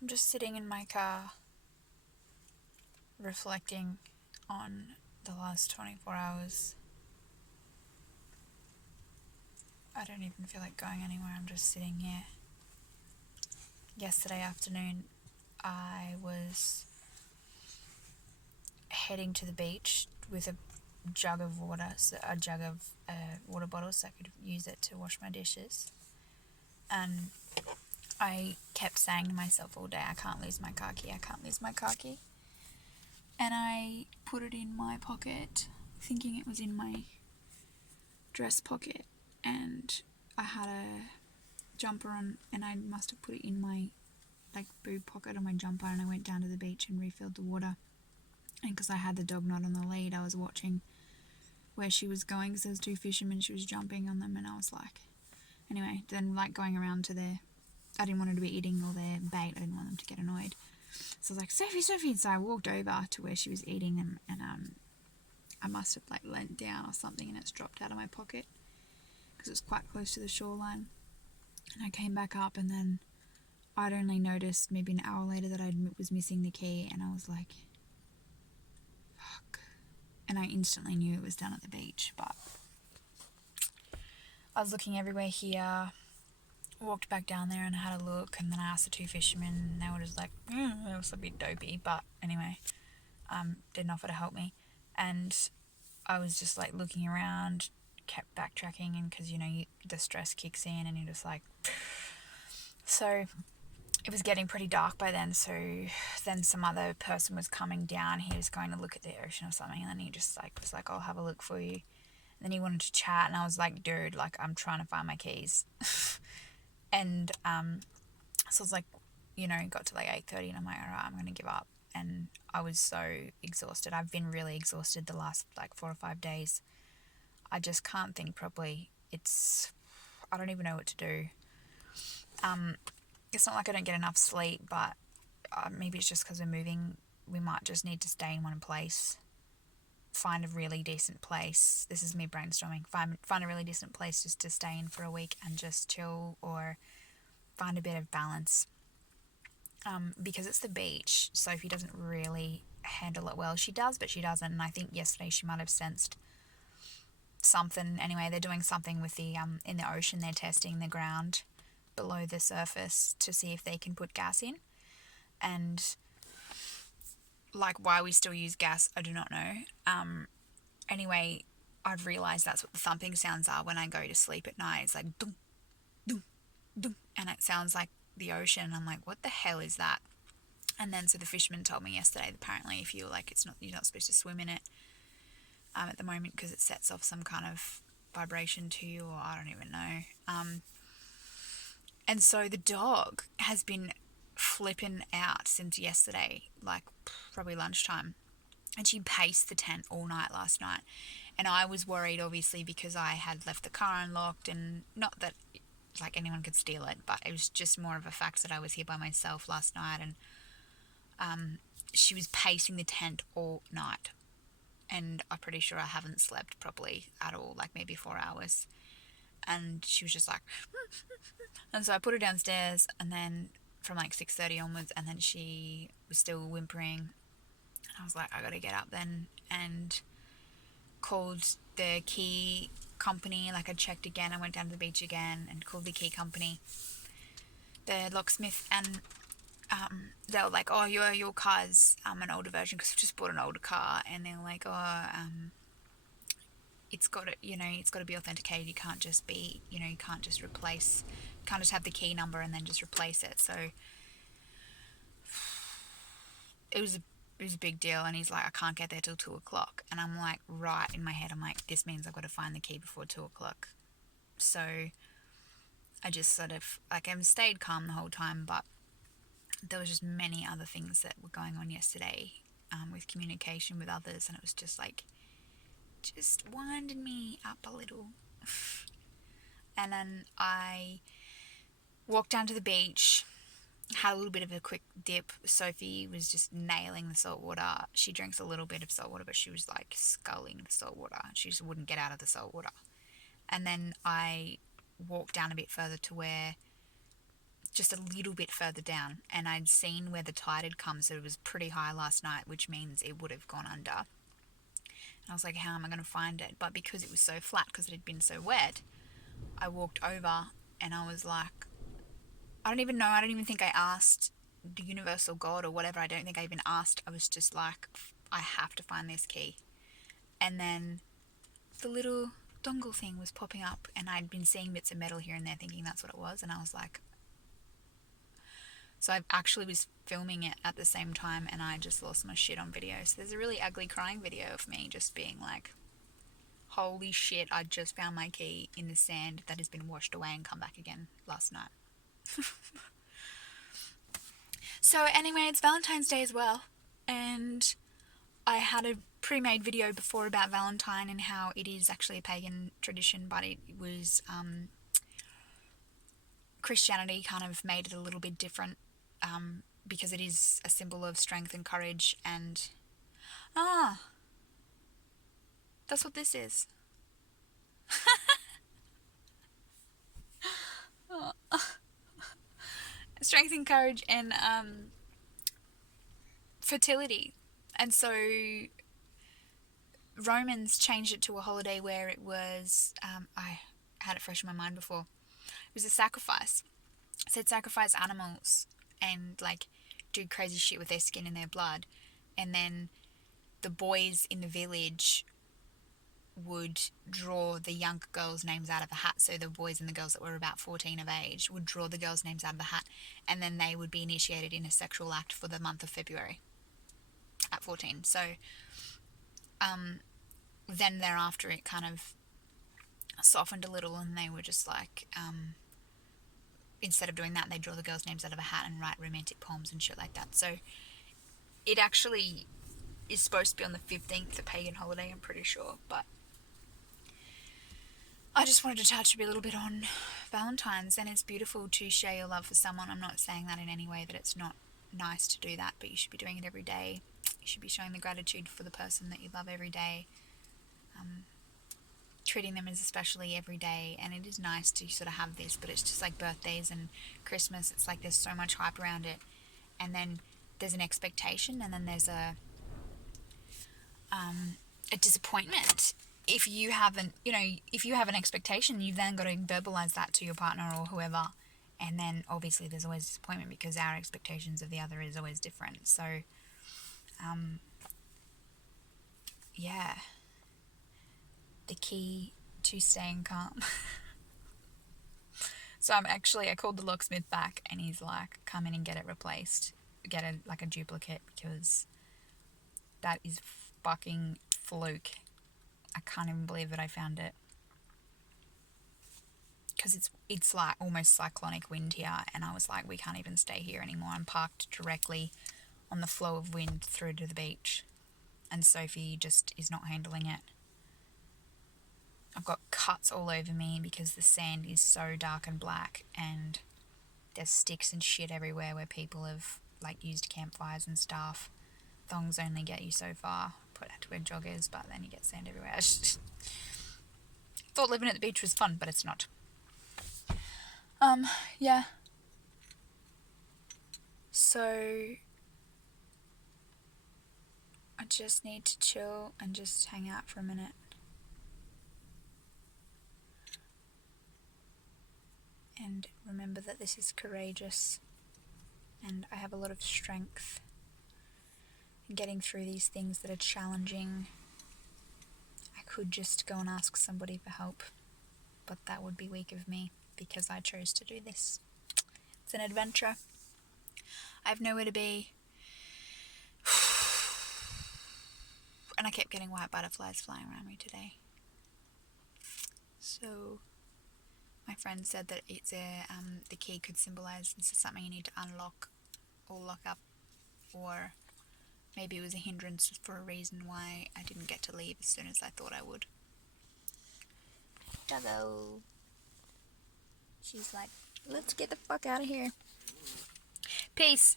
I'm just sitting in my car reflecting on the last 24 hours. I don't even feel like going anywhere, I'm just sitting here. Yesterday afternoon, I was heading to the beach with a jug of water, water bottle, so I could use it to wash my dishes. And I kept saying to myself all day, I can't lose my car key, I can't lose my car key. And I put it in my pocket, thinking it was in my dress pocket, and I had a jumper on, and I must have put it in my boob pocket of my jumper, and I went down to the beach and refilled the water. And because I had the dog not on the lead, I was watching where she was going, because there was two fishermen, she was jumping on them, and I was like, anyway, then going around to I didn't want her to be eating all their bait, I didn't want them to get annoyed. So I was like, Sophie, so I walked over to where she was eating them, and I must have leant down or something, and it's dropped out of my pocket, because it was quite close to the shoreline. And I came back up, and then I'd only noticed maybe an hour later that I was missing the key, and I was like, fuck. And I instantly knew it was down at the beach, but I was looking everywhere here, walked back down there and had a look, and then I asked the two fishermen, and they were just like, it was a bit dopey, but anyway, didn't offer to help me. And I was just looking around, kept backtracking, and because the stress kicks in and you're just like, so it was getting pretty dark by then. So then some other person was coming down, he was going to look at the ocean or something, and then he just was like, I'll have a look for you. And then he wanted to chat, and I was like, dude, I'm trying to find my keys. And so I was like, got to 8:30, and I'm like, alright, I'm gonna give up. And I was so exhausted. I've been really exhausted the last 4 or 5 days. I just can't think properly. I don't even know what to do. It's not like I don't get enough sleep, but maybe it's just because we're moving. We might just need to stay in one place, find a really decent place. This is me brainstorming. Find a really decent place just to stay in for a week and just chill, or find a bit of balance. Because it's the beach, Sophie doesn't really handle it well. She does, but she doesn't. And I think yesterday she might have sensed something. Anyway, they're doing something with the in the ocean. They're testing the ground below the surface to see if they can put gas in. And why we still use gas, I do not know. Anyway, I've realised that's what the thumping sounds are when I go to sleep at night. It's like dum, dum, dum, and it sounds like the ocean. I'm like, what the hell is that? And then so the fisherman told me yesterday that apparently if you're you're not supposed to swim in it at the moment, because it sets off some kind of vibration to you, or I don't even know. And so the dog has been flipping out since yesterday, probably lunchtime, and she paced the tent all night last night. And I was worried, obviously, because I had left the car unlocked, and not that anyone could steal it, but it was just more of a fact that I was here by myself last night. And she was pacing the tent all night, and I'm pretty sure I haven't slept properly at all, maybe 4 hours. And she was just like, and so I put her downstairs, and then from 6:30 onwards, and then she was still whimpering, and I was like, I gotta get up then, and called the key company. I checked again, I went down to the beach again and called the key company, the locksmith, and they were like, oh, your car's an older version, because I've just bought an older car. And they're like, oh, it's got to be authenticated. You can't just have the key number and then just replace it. So it was a big deal. And he's like, I can't get there till 2:00. And I'm like, right in my head, I'm like, this means I've got to find the key before 2:00. So I just sort of I stayed calm the whole time, but there was just many other things that were going on yesterday, with communication with others, and it was just just winded me up a little. And then I walked down to the beach, had a little bit of a quick dip. Sophie was just nailing the salt water. She drinks a little bit of salt water, but she was sculling the salt water. She just wouldn't get out of the salt water. And then I walked down a bit further to just a little bit further down, and I'd seen where the tide had come, so it was pretty high last night, which means it would have gone under. And I was like, how am I going to find it? But because it was so flat, because it had been so wet, I walked over and I was like, I don't even know, I don't even think I asked the universal God or whatever. I don't think I even asked. I was just like, I have to find this key. And then the little dongle thing was popping up, and I'd been seeing bits of metal here and there thinking that's what it was, and I was like, so I actually was filming it at the same time, and I just lost my shit on video. So there's a really ugly crying video of me just being like, holy shit, I just found my key in the sand that has been washed away and come back again last night. So anyway, it's Valentine's Day as well, and I had a pre-made video before about Valentine and how it is actually a pagan tradition, but it was Christianity kind of made it a little bit different, because it is a symbol of strength and courage. And that's what this is. Strength and courage and fertility. And so Romans changed it to a holiday where it was, I had it fresh in my mind before, it was a sacrifice. So they'd sacrifice animals and like do crazy shit with their skin and their blood, and then the boys in the village would draw the young girls' names out of a hat. So the boys and the girls that were about 14 of age would draw the girls' names out of the hat, and then they would be initiated in a sexual act for the month of February at 14. So then thereafter it kind of softened a little, and they were just like, instead of doing that, they draw the girls' names out of a hat and write romantic poems and shit like that. So it actually is supposed to be on the 15th, a pagan holiday, I'm pretty sure. But I just wanted to touch a little bit on Valentine's, and it's beautiful to share your love for someone. I'm not saying that in any way that it's not nice to do that, but you should be doing it every day. You should be showing the gratitude for the person that you love every day. Treating them as especially every day. And it is nice to sort of have this, but it's just like birthdays and Christmas, it's like there's so much hype around it, and then there's an expectation, and then there's a disappointment. If you haven't, if you have an expectation, you've then got to verbalize that to your partner or whoever, and then obviously there's always disappointment because our expectations of the other is always different. So yeah, the key to staying calm. So I called the locksmith back, and he's like, come in and get it replaced, get a duplicate, because that is fucking fluke. I can't even believe that I found it, because it's like almost cyclonic wind here, and I was like, we can't even stay here anymore. I'm parked directly on the flow of wind through to the beach, and Sophie just is not handling it. I've got cuts all over me because the sand is so dark and black, and there's sticks and shit everywhere where people have like used campfires and stuff. Thongs only get you so far. Put out to wear joggers, but then you get sand everywhere. I thought living at the beach was fun, but it's not. Yeah. So I just need to chill and just hang out for a minute. And remember that this is courageous, and I have a lot of strength in getting through these things that are challenging. I could just go and ask somebody for help, but that would be weak of me because I chose to do this. It's an adventure. I have nowhere to be. And I kept getting white butterflies flying around me today. So my friend said that it's the key could symbolize this is something you need to unlock or lock up, or maybe it was a hindrance for a reason why I didn't get to leave as soon as I thought I would. Doggo. She's like, let's get the fuck out of here. Peace.